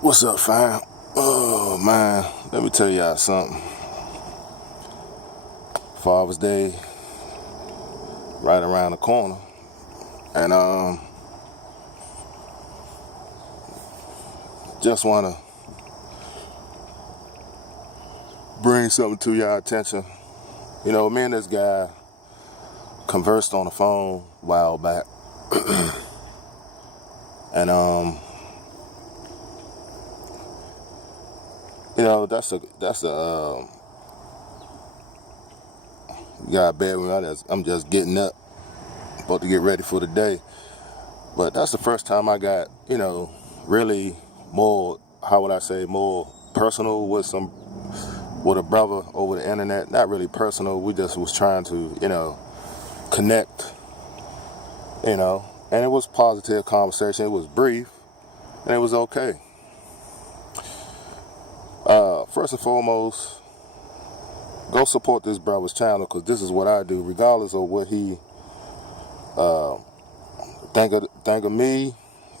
What's up, fam? Oh, man. Let me tell y'all something. Father's Day right around the corner. And, just want to bring something to y'all attention. You know, me and this guy conversed on the phone a while back. And, you know, you got bad when I'm just getting up, about to get ready for the day. But that's the first time I got, really more, how would I say, more personal with a brother over the internet. Not really personal, we just was trying to, connect, and it was positive conversation. It was brief, and it was okay. First and foremost, go support this brother's channel, because this is what I do, regardless of what he think of me.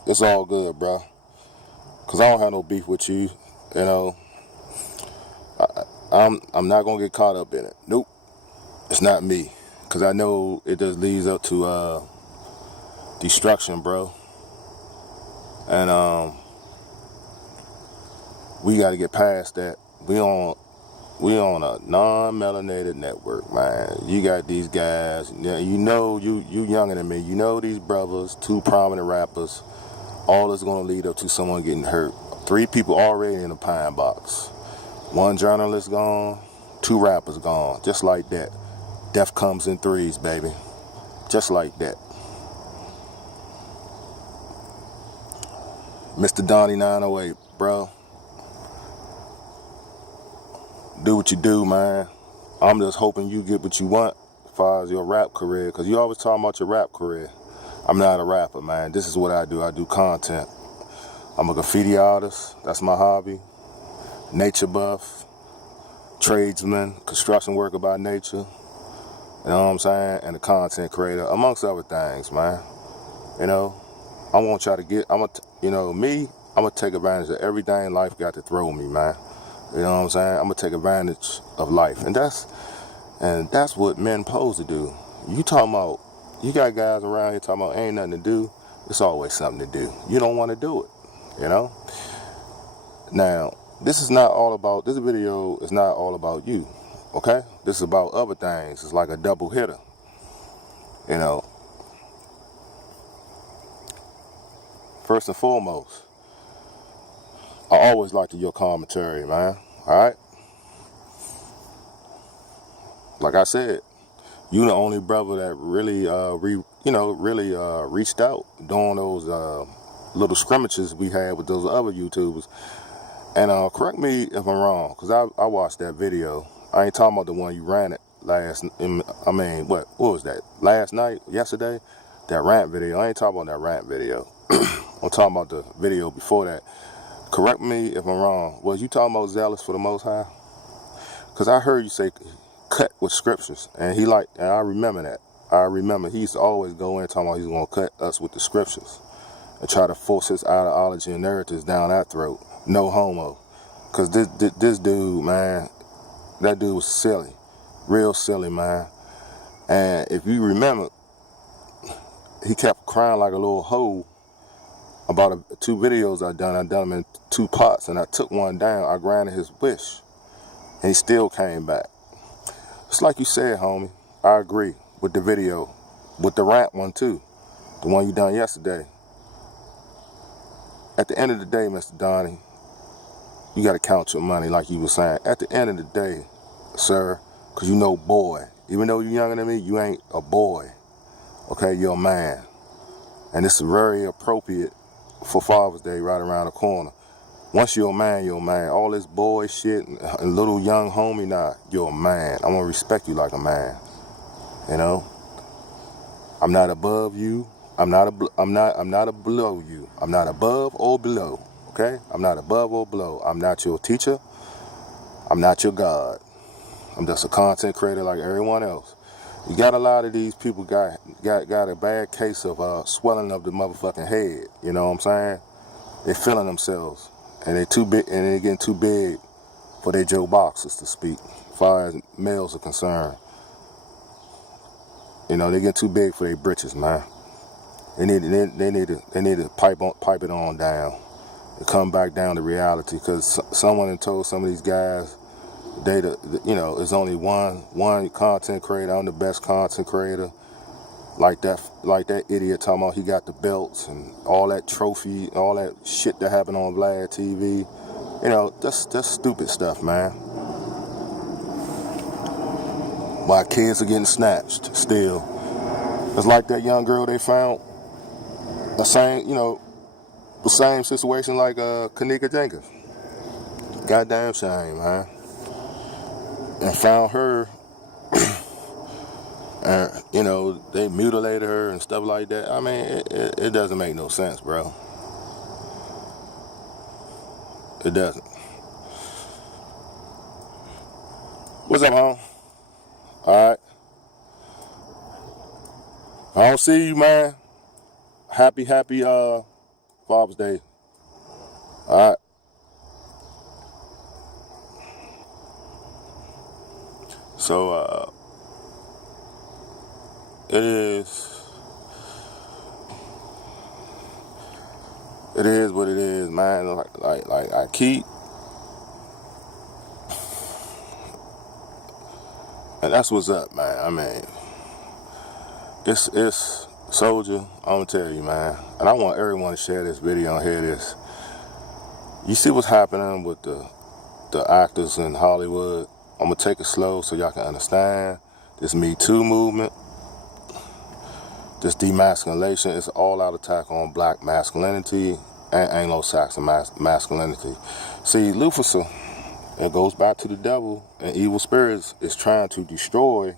It's all good, bro, because I don't have no beef with you. I'm not gonna get caught up in it. Nope, it's not me, because I know it just leads up to destruction, bro. And we got to get past that. We on a non-melanated network, man. You got these guys, you younger than me. You know these brothers, two prominent rappers. All is gonna lead up to someone getting hurt. 3 people already in the pine box. 1 journalist gone, 2 rappers gone. Just like that. Death comes in 3s, baby. Just like that. Mr.Donny 908, bro. Do what you do, man. I'm just hoping you get what you want as far as your rap career, because you always talking about your rap career. I'm not a rapper, man. This is what I do. I do content. I'm a graffiti artist. That's my hobby. Nature buff. Tradesman. Construction worker by nature. You know what I'm saying? And a content creator, amongst other things, man. I want y'all to get, I'm going to take advantage of everything life got to throw me, man. You know what I'm saying? I'm going to take advantage of life. And that's what men supposed to do. You got guys around here talking about ain't nothing to do. It's always something to do. You don't want to do it, Now, this video is not all about you, okay? This is about other things. It's like a double hitter, First and foremost, I always like your commentary, man. All right? Like I said, you the only brother that really, reached out during those little scrimmages we had with those other YouTubers. And correct me if I'm wrong, because I watched that video. I ain't talking about the one you ran it what was that? Last night, yesterday? That rant video. I ain't talking about that rant video. I'm talking about the video before that. Correct me if I'm wrong. Was you talking about zealous for the Most High? Because I heard you say cut with scriptures. And I remember that. I remember he used to always go in talking about he's going to cut us with the scriptures and try to force his ideology and narratives down our throat. No homo. Because this dude, man, that dude was silly. Real silly, man. And if you remember, he kept crying like a little hoe about 2 videos I done them in 2 parts, and I took one down. I granted his wish, and he still came back. It's like you said, homie. I agree with the video, with the rant one too, the one you done yesterday. At the end of the day, Mr. Donny, you got to count your money, like you were saying. At the end of the day, sir, because boy, even though you're younger than me, you ain't a boy. Okay, you're a man. And this is very appropriate for Father's Day right around the corner. Once you're a man, you're a man. All this boy shit and little young homie, nah, you're a man. I'm gonna respect you like a man. I'm not above you. I'm not below you. I'm not above or below. Okay? I'm not above or below. I'm not your teacher. I'm not your God. I'm just a content creator like everyone else. You got a lot of these people got a bad case of swelling of the motherfucking head. You know what I'm saying? They're feeling themselves. and they too big, and they getting too big for their Joe boxes to speak, as far as males are concerned. You know, they get too big for their britches, man. They need to pipe it on down and come back down to reality. Because someone had told some of these guys, there's only one content creator. I'm the best content creator. Like that idiot talking about he got the belts and all that trophy, all that shit that happened on Vlad TV. You know, that's stupid stuff, man. Why kids are getting snatched still. It's like that young girl they found. The same situation like Kanika Jenkins. Goddamn shame, man. And found her, and they mutilated her and stuff like that. I mean, it doesn't make no sense, bro. It doesn't. What's up, home? All right. I don't see you, man. Happy Father's Day. All right. So it is what it is, man. Like I keep, and that's what's up, man. I mean, it's Soldier. I'm gonna tell you, man, and I want everyone to share this video and hear this. You see what's happening with the actors in Hollywood. I'm gonna take it slow so y'all can understand. This Me Too movement, this demasculation, is all out attack on black masculinity and Anglo-Saxon masculinity. See, Lucifer, it goes back to the devil and evil spirits, is trying to destroy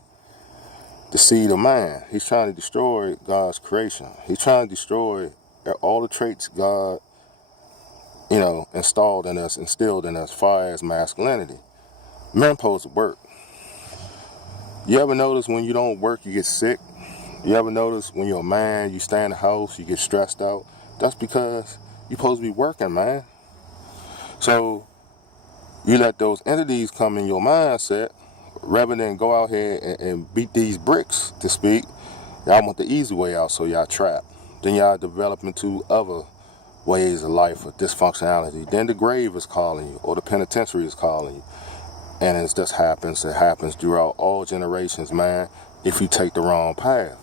the seed of man. He's trying to destroy God's creation. He's trying to destroy all the traits God, instilled in us as far as masculinity. Men supposed to work. You ever notice when you don't work, you get sick? You ever notice when you're a man, you stay in the house, you get stressed out? That's because you're supposed to be working, man. So you let those entities come in your mindset rather than go out here and beat these bricks, to speak. Y'all want the easy way out, so y'all trapped. Then y'all develop into other ways of life of dysfunctionality. Then the grave is calling you, or the penitentiary is calling you. And it just happens. It happens throughout all generations, man, if you take the wrong path.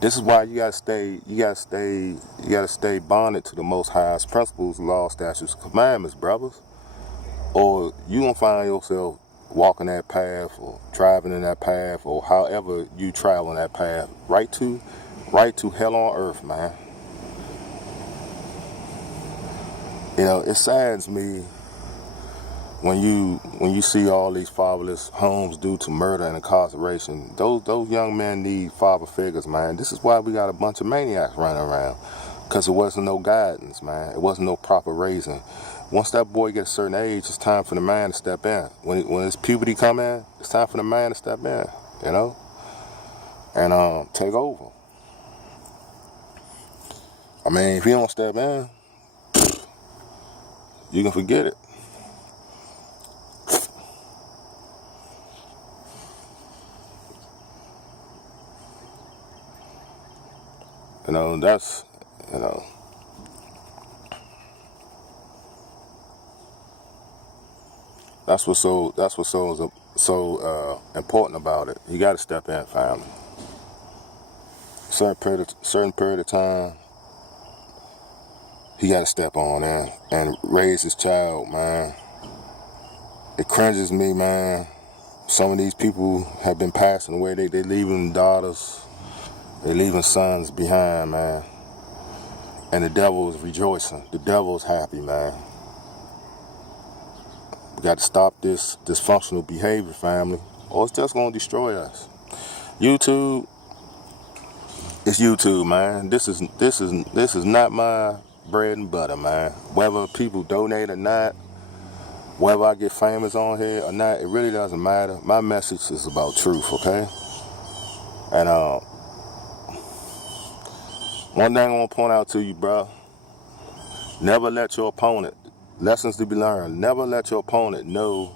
This is why you gotta stay bonded to the Most High's principles, laws, statutes, and commandments, brothers. Or you gonna find yourself walking that path, or driving in that path, or however you travel in that path, right to hell on earth, man. It saddens me when you see all these fatherless homes due to murder and incarceration. Those young men need father figures, man. This is why we got a bunch of maniacs running around, because there wasn't no guidance, man. It wasn't no proper raising. Once that boy gets a certain age, it's time for the man to step in. When his puberty come in, it's time for the man to step in, and take over. I mean, if he don't step in, you can forget it. That's what's so important about it. You got to step in, family. Certain period of time, he got to step on in and raise his child, man. It cringes me, man. Some of these people have been passing away. They leaving daughters, they leaving sons behind, man. And the devil is rejoicing. The devil is happy, man. We got to stop this dysfunctional behavior, family, or it's just gonna destroy us. YouTube, it's YouTube, man. This is not my bread and butter, man. Whether people donate or not, whether I get famous on here or not, it really doesn't matter. My message is about truth, okay? And one thing I want to point out to you, bro. Never let your opponent, lessons to be learned, never let your opponent know,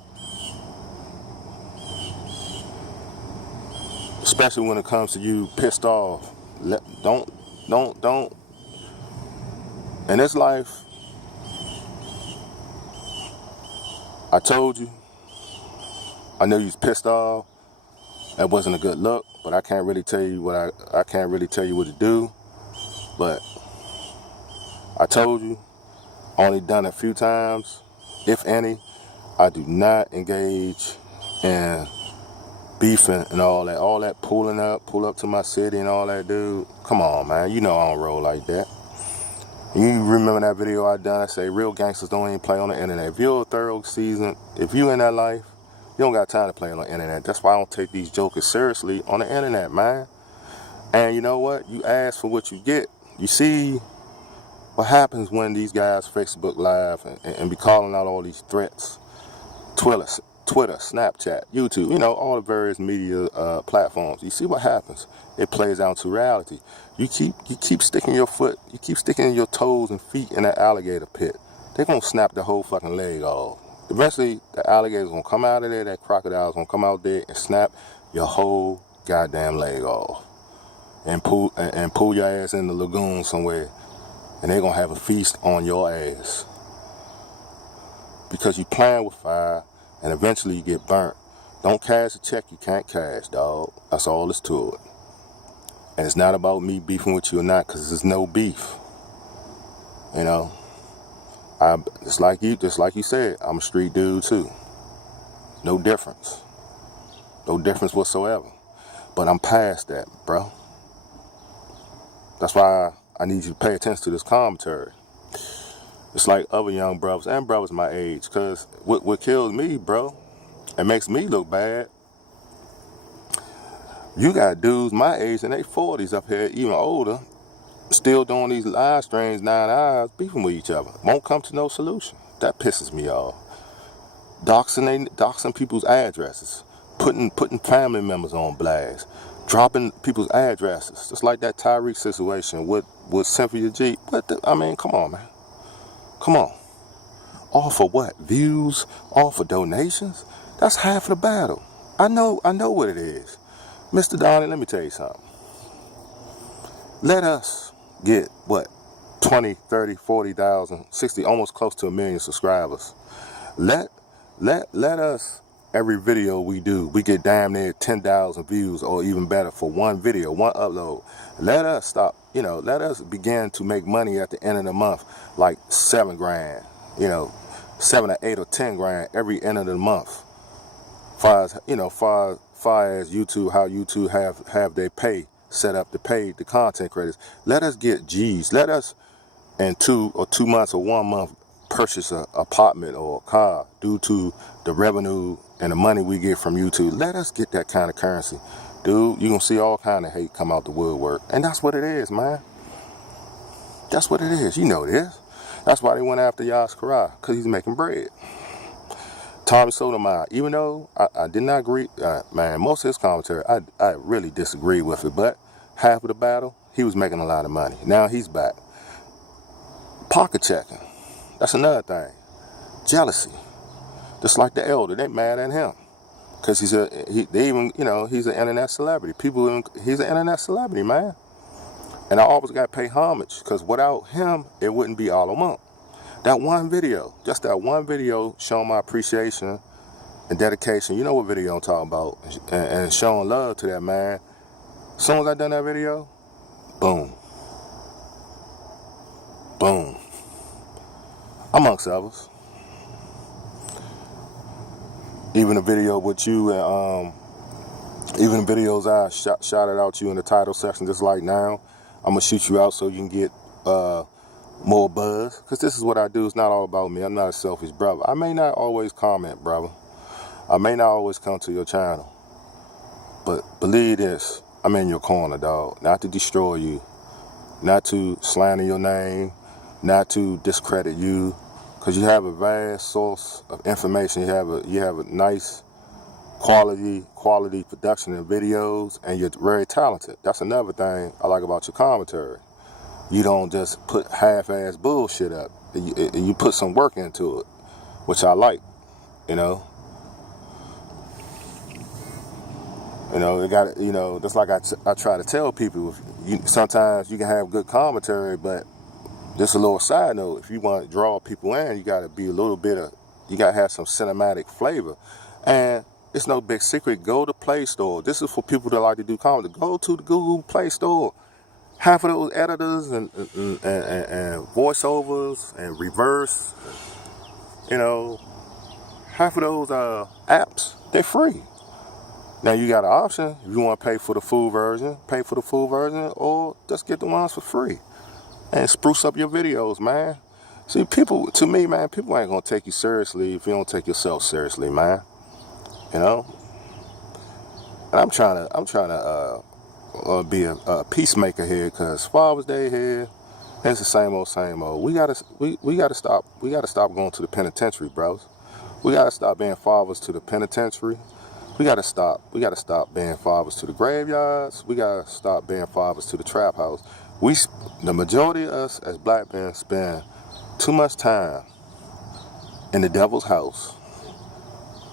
especially when it comes to you pissed off. Don't. In this life, I told you, I knew you was pissed off. That wasn't a good look, but I can't really tell you what I can't really tell you what to do. But I told you, only done it a few times, if any. I do not engage in beefing and all that. All that pull up to my city and all that, dude. Come on, man. You know I don't roll like that. You remember that video I done? I say real gangsters don't even play on the internet. If you're a thorough seasoned, if you in that life, you don't got time to play on the internet. That's why I don't take these jokers seriously on the internet, man. And you know what? You ask for what you get. You see what happens when these guys Facebook Live and be calling out all these threats. Twitter, Snapchat, YouTube, you know, all the various media platforms. You see what happens. It plays out to reality. You keep sticking your foot, you keep sticking your toes and feet in that alligator pit. They're going to snap the whole fucking leg off. Eventually, the alligator's going to come out of there, that crocodile's going to come out there and snap your whole goddamn leg off. And pull your ass in the lagoon somewhere. And they're going to have a feast on your ass. Because you playing with fire, and eventually you get burnt. Don't cash a check you can't cash, dog. That's all there's to it. And it's not about me beefing with you or not, because there's no beef. You know? Just like you said, I'm a street dude too. No difference. No difference whatsoever. But I'm past that, bro. That's why I need you to pay attention to this commentary. It's like other young brothers and brothers my age, because what kills me, bro, and makes me look bad, you got dudes my age in their 40s up here, even older, still doing these live streams, 9 hours, beefing with each other. Won't come to no solution. That pisses me off. Doxing people's addresses, putting family members on blast, dropping people's addresses, just like that Tyreek situation with Cynthia G. I mean, come on, man. Come on. All for what? Views? All for donations? That's half of the battle. I know what it is. Mr.Donny, let me tell you something. Let us get, 20, 30, 40,000, 60, almost close to 1 million subscribers. Let us, every video we do, we get damn near 10,000 views or even better for one video, one upload. Let us stop, let us begin to make money at the end of the month, like $7 grand, 7 or 8 or 10 grand every end of the month. Far as YouTube, how YouTube have their pay set up to pay the content creators. Let us get G's. Let us, in 2 months or 1 month, purchase an apartment or a car due to the revenue and the money we get from YouTube. Let us get that kind of currency. Dude, you're going to see all kind of hate come out the woodwork. And that's what it is, man. That's what it is. You know this. That's why they went after Yas Karai, because he's making bread. Tommy Sotomayor, even though I did not agree, man, most of his commentary, I really disagree with it, but half of the battle, he was making a lot of money. Now he's back. Pocket checking, that's another thing. Jealousy, just like the elder, they mad at him. Because he's an internet celebrity. He's an internet celebrity, man. And I always got to pay homage, because without him, it wouldn't be all amount. That one video, just that one video showing my appreciation and dedication. You know what video I'm talking about. And showing love to that man. As soon as I done that video, boom. Boom. Amongst others. Even the video with you and even the videos I shouted out to you in the title section, just like now. I'm going to shoot you out so you can get more buzz, because this is what I do. It's not all about me. I'm not a selfish brother. I may not always comment, brother. I may not always come to your channel, but believe this, I'm in your corner, dog. Not to destroy you, not to slander your name, not to discredit you, because you have a vast source of information. You have a nice quality production in videos, and you're very talented. That's another thing I like about your commentary. You don't just put half-ass bullshit up. You put some work into it, which I like, you know. It got, that's like I try to tell people, sometimes you can have good commentary, but just a little side note, if you want to draw people in, you got to be you got to have some cinematic flavor. And it's no big secret, go to Play Store. This is for people that like to do comedy. Go to the Google Play Store. Half of those editors and voiceovers and reverse, half of those apps, they're free. Now you got an option. If you want to pay for the full version, pay for the full version, or just get the ones for free and spruce up your videos, man. See, to me, man, people ain't gonna take you seriously if you don't take yourself seriously, man. And I'm trying to be a peacemaker here, because Father's Day here, it's the same old. We gotta stop going to the penitentiary, bros. We gotta stop being fathers to the penitentiary. We gotta stop being fathers to the graveyards. We gotta stop being fathers to the trap house. The majority of us as black men spend too much time in the devil's house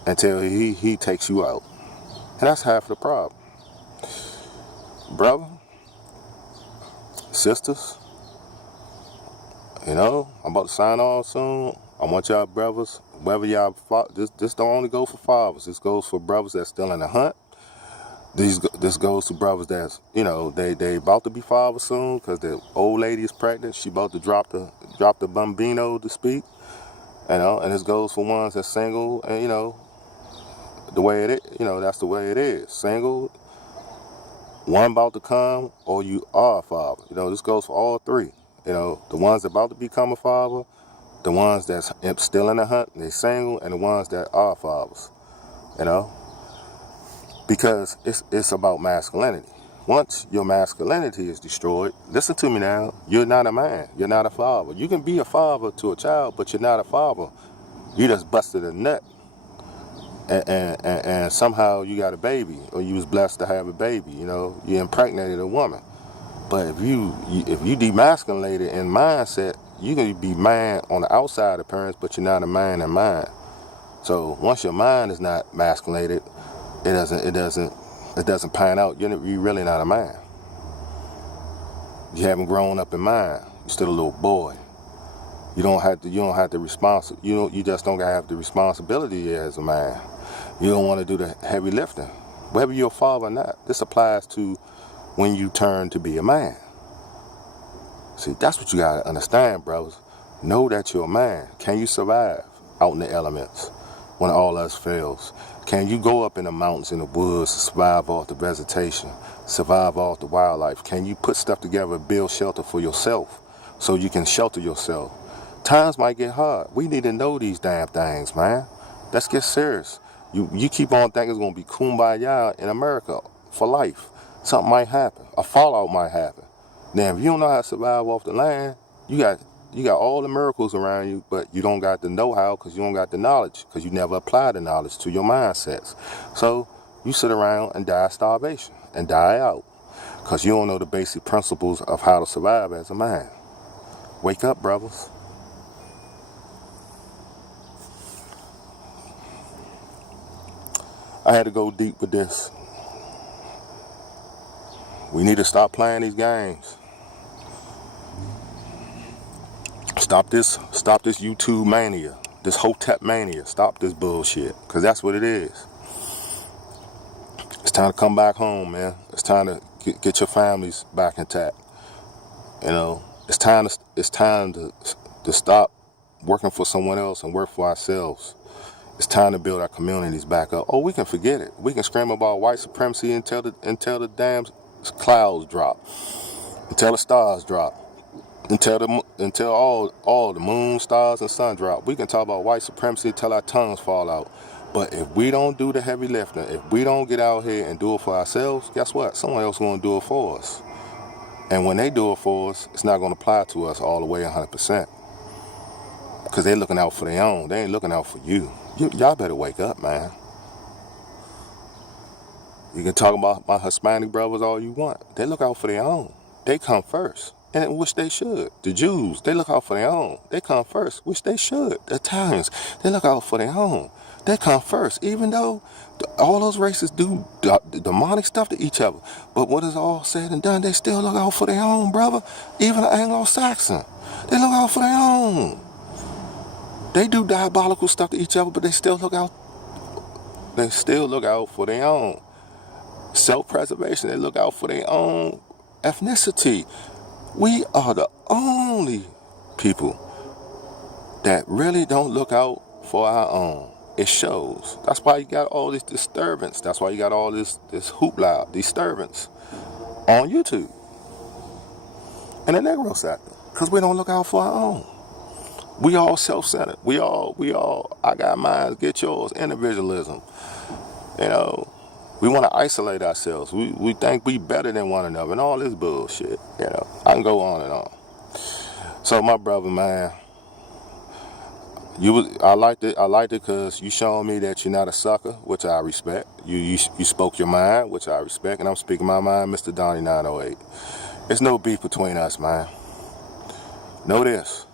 until he takes you out. And that's half of the problem. Brother, sisters, I'm about to sign off soon. I want y'all brothers, whether y'all, this don't only go for fathers. This goes for brothers that's still in the hunt. This goes to brothers that's, they about to be fathers soon, because the old lady is pregnant. She about to drop the bambino to speak, and this goes for ones that's single, and the way it is, that's the way it is. Single, one about to come, or you are a father. This goes for all three. The ones about to become a father, the ones that's still in the hunt, they single, and the ones that are fathers. Because it's about masculinity. Once your masculinity is destroyed, listen to me now, you're not a man, you're not a father. You can be a father to a child, but you're not a father. You just busted a nut, and somehow you got a baby, or you was blessed to have a baby. You impregnated a woman. But if you demasculinated in mindset, you can be man on the outside appearance, but you're not a man in mind. So once your mind is not masculinated, it doesn't pan out. You're really not a man. You haven't grown up in mind. You're still a little boy. You just don't have the responsibility as a man. You don't want to do the heavy lifting. Whether you're a father or not, this applies to when you turn to be a man. See, that's what you got to understand, brothers. Know that you're a man. Can you survive out in the elements when all else fails? Can you go up in the mountains, in the woods, survive off the vegetation, survive off the wildlife? Can you put stuff together, build shelter for yourself so you can shelter yourself? Times might get hard. We need to know these damn things, man. Let's get serious. You keep on thinking it's going to be kumbaya in America for life. Something might happen. A fallout might happen. Now, if you don't know how to survive off the land, you got all the miracles around you, but you don't got the know-how because you don't got the knowledge, because you never apply the knowledge to your mindsets. So you sit around and die of starvation and die out because you don't know the basic principles of how to survive as a man. Wake up, brothers. I had to go deep with this. We need to stop playing these games. Stop this YouTube mania, this Hotep mania. Stop this bullshit, because that's what it is. It's time to come back home, man. It's time to get your families back intact. It's time to stop working for someone else and work for ourselves. It's time to build our communities back up. Oh, we can forget it. We can scream about white supremacy until the damn clouds drop, until the stars drop, until all the moon, stars, and sun drop. We can talk about white supremacy until our tongues fall out. But if we don't do the heavy lifting, if we don't get out here and do it for ourselves, guess what? Someone else is going to do it for us. And when they do it for us, it's not going to apply to us all the way 100%. Because they're looking out for their own. They ain't looking out for you. Y'all better wake up, man. You can talk about my Hispanic brothers all you want. They look out for their own. They come first. and which they should. The Jews, they look out for their own. They come first, which they should. The Italians, they look out for their own. They come first, even though all those races do demonic stuff to each other. But what is all said and done, they still look out for their own, brother. Even the Anglo-Saxon, they look out for their own. They do diabolical stuff to each other, but they still look out. They still look out for their own. Self-preservation, they look out for their own ethnicity. We are the only people that really don't look out for our own. It shows. That's why you got all this disturbance. That's why you got all this hoopla, disturbance on YouTube and the Negro sector, because we don't look out for our own. We all self-centered. We all, I got mine, get yours, individualism. You know, we want to isolate ourselves. We think we better than one another and all this bullshit. You know, I can go on and on. So my brother, man, I liked it because you showing me that you're not a sucker, which I respect. You spoke your mind, which I respect, and I'm speaking my mind, Mr.Donny 908. There's no beef between us, man. Know this.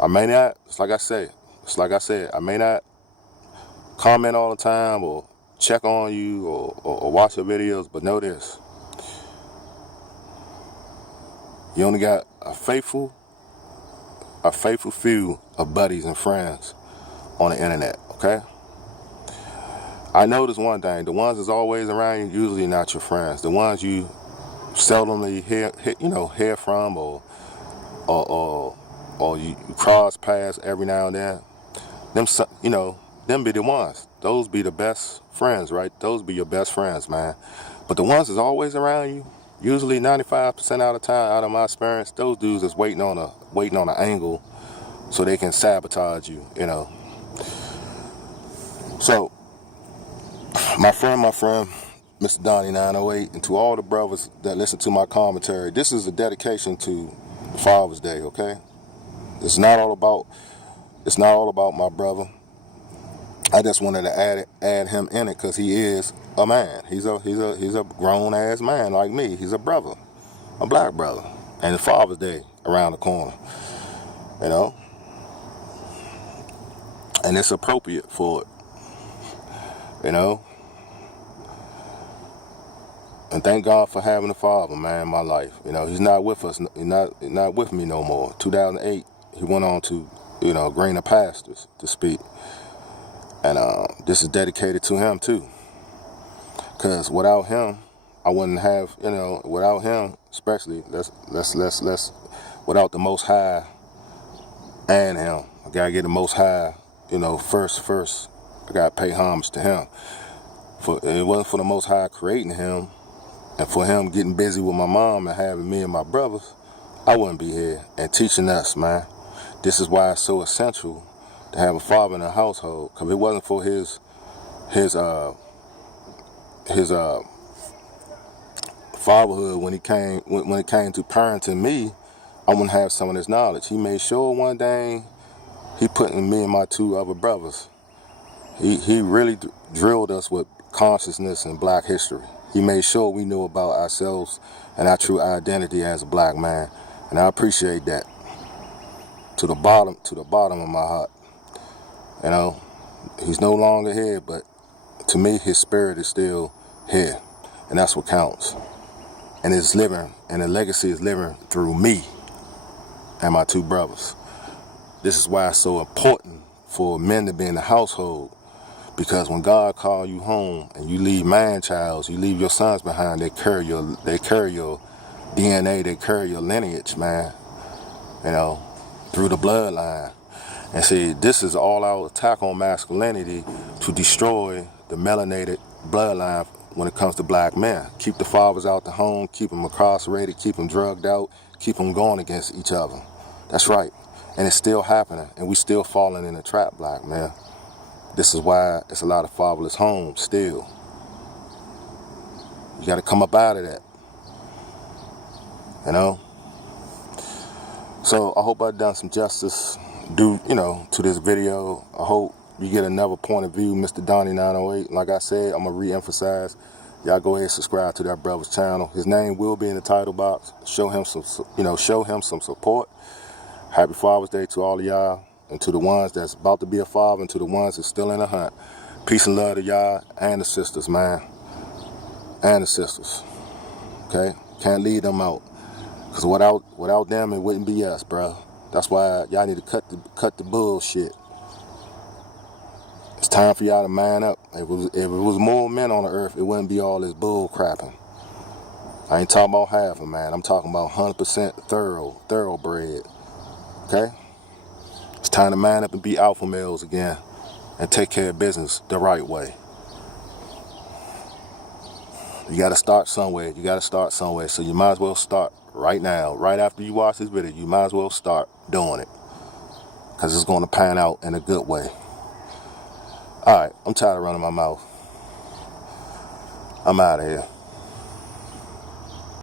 I may not, it's like I said, I may not comment all the time or check on you or watch your videos, but know this. You only got a faithful few of buddies and friends on the internet, okay? I noticed one thing. The ones that's always around you usually not your friends. The ones you seldomly hear from or you cross paths every now and then. Them be the ones. Those be the best friends, right? Those be your best friends, man. But the ones that's always around you, usually 95% of the time, out of my experience, those dudes is waiting on an angle so they can sabotage you, you know. So, my friend, Mr. Donny 908, and to all the brothers that listen to my commentary, this is a dedication to Father's Day, okay? It's not all about my brother. I just wanted to add him in it because he is a man. He's a grown ass man like me. He's a brother, a black brother, and it's Father's Day around the corner, you know. And it's appropriate for it, you know. And thank God for having a father, man, in my life. You know, he's not with us. He's not with me no more. 2008, he went on to, greener pastures to speak. And this is dedicated to him too. Cause without him, I wouldn't have, without him, especially, without the Most High and him, I gotta get the Most High, first. I gotta pay homage to him. It wasn't for the Most High creating him, and for him getting busy with my mom and having me and my brothers, I wouldn't be here and teaching us, man. This is why it's so essential to have a father in a household. Cause if it wasn't for his fatherhood when it came to parenting me, I wouldn't have some of this knowledge. He made sure one day he put in me and my two other brothers. He really drilled us with consciousness and black history. He made sure we knew about ourselves and our true identity as a black man. And I appreciate that to the bottom of my heart. You know, he's no longer here, but to me, his spirit is still here. And that's what counts. And it's living, and the legacy is living through me and my two brothers. This is why it's so important for men to be in the household. Because when God calls you home and you leave man-childs, you leave your sons behind, they carry your DNA, they carry your lineage, man, through the bloodline. And see, this is all our attack on masculinity to destroy the melanated bloodline when it comes to black men. Keep the fathers out the home, keep them incarcerated, keep them drugged out, keep them going against each other. That's right. And it's still happening, and we still falling in the trap, black man. This is why it's a lot of fatherless homes still. You got to come up out of that, So I hope I've done some justice to this video. I hope you get another point of view, Mr. Donny 908. Like I said, I'm going to re-emphasize, Y'all go ahead and subscribe to that brother's channel. His name will be in the title box. Show him some, show him some support. Happy Father's Day to all of y'all, and to the ones that's about to be a father, and to the ones that's still in the hunt. Peace and love to y'all and the sisters, man. And the sisters. Okay? Can't leave them out. Because without them, it wouldn't be us, bro. That's why y'all need to cut the bullshit. It's time for y'all to man up. If it was more men on the earth, it wouldn't be all this bull crapping. I ain't talking about half of man. I'm talking about 100% thoroughbred. Okay? It's time to man up and be alpha males again and take care of business the right way. You got to start somewhere. So you might as well start right now. Right after you watch this video, you might as well start doing it. Because it's going to pan out in a good way. Alright, I'm tired of running my mouth. I'm out of here.